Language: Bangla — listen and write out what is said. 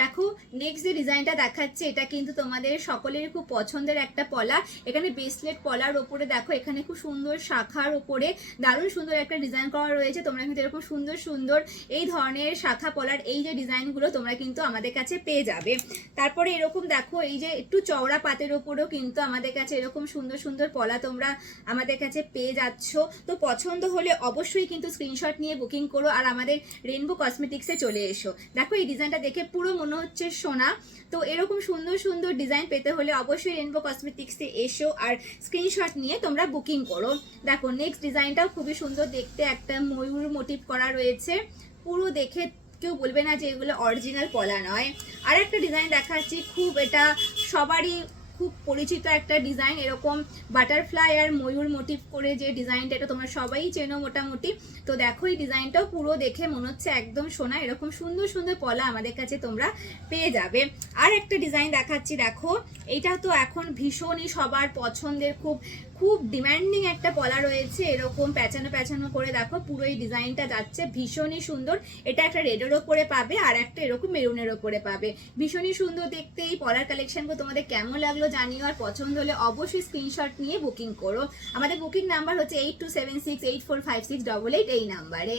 দেখো নেক্সট যে ডিজাইনটা দেখাচ্ছে এটা কিন্তু তোমাদের সকলের খুব পছন্দের একটা পলা। এখানে ব্রেসলেট পলার ওপরে দেখো এখানে খুব সুন্দর শাখার ওপরে দারুণ সুন্দর একটা ডিজাইন করা রয়েছে। তোমরা কিন্তু এরকম সুন্দর সুন্দর এই ধরনের শাখা পলার এই যে ডিজাইনগুলো তোমরা কিন্তু আমাদের কাছে পেয়ে যাবে। তারপরে এরকম দেখো এই যে একটু চওড়া পাতের ওপরেও কিন্তু আমাদের কাছে এরকম সুন্দর সুন্দর পলা তোমরা আমাদের কাছে পেয়ে যাচ্ছ। তো পছন্দ হলে অবশ্যই কিন্তু স্ক্রিনশট নিয়ে বুকিং করো আর আমাদের রেনবো কসমেটিক্সে চলে এসো। দেখো এই ডিজাইনটা দেখে পুরো মনে হচ্ছে সোনা। তো এরকম সুন্দর সুন্দর ডিজাইন পেতে হলে অবশ্যই রেনবো কসমেটিক্সে এসো আর স্ক্রিনশট নিয়ে তোমরা বুকিং করো। দেখো নেক্সট ডিজাইনটাও খুবই সুন্দর দেখতে, একটা ময়ূর মোটিভ করা রয়েছে। পুরো দেখে কেউ বলবে না যে এগুলো অরিজিনাল পলা নয়। আর একটা ডিজাইন দেখাচ্ছি, খুব এটা সবারই খুব পরিচিত একটা ডিজাইন, এরকম বাটারফ্লাই আর ময়ূর মোটিভ করে যে ডিজাইনটা, এটা তোমরা সবাই চেনো মোটামুটি। তো দেখো এই ডিজাইনটাও পুরো দেখে মনে হচ্ছে একদম সোনা। এরকম সুন্দর সুন্দর পলা আমাদের কাছে তোমরা পেয়ে যাবে। আর একটা ডিজাইন দেখাচ্ছি, দেখো এইটা তো এখন ভীষণই সবার পছন্দের, খুব খুব ডিমান্ডিং একটা পলা রয়েছে। এরকম প্যাচানো প্যাচানো করে দেখো পুরো এই ডিজাইনটা যাচ্ছে, ভীষণই সুন্দর। এটা একটা রেডের ওপরে পাবে আর একটা এরকম মেরুনের ওপরে পাবে, ভীষণই সুন্দর দেখতে। এই পলার কালেকশনগুলো তোমাদের কেমন লাগলো জানিও, আর পছন্দ হলে অবশ্যই স্ক্রিনশট নিয়ে বুকিং করো। আমাদের বুকিং নাম্বার হচ্ছে 8276845688 এই নাম্বারে।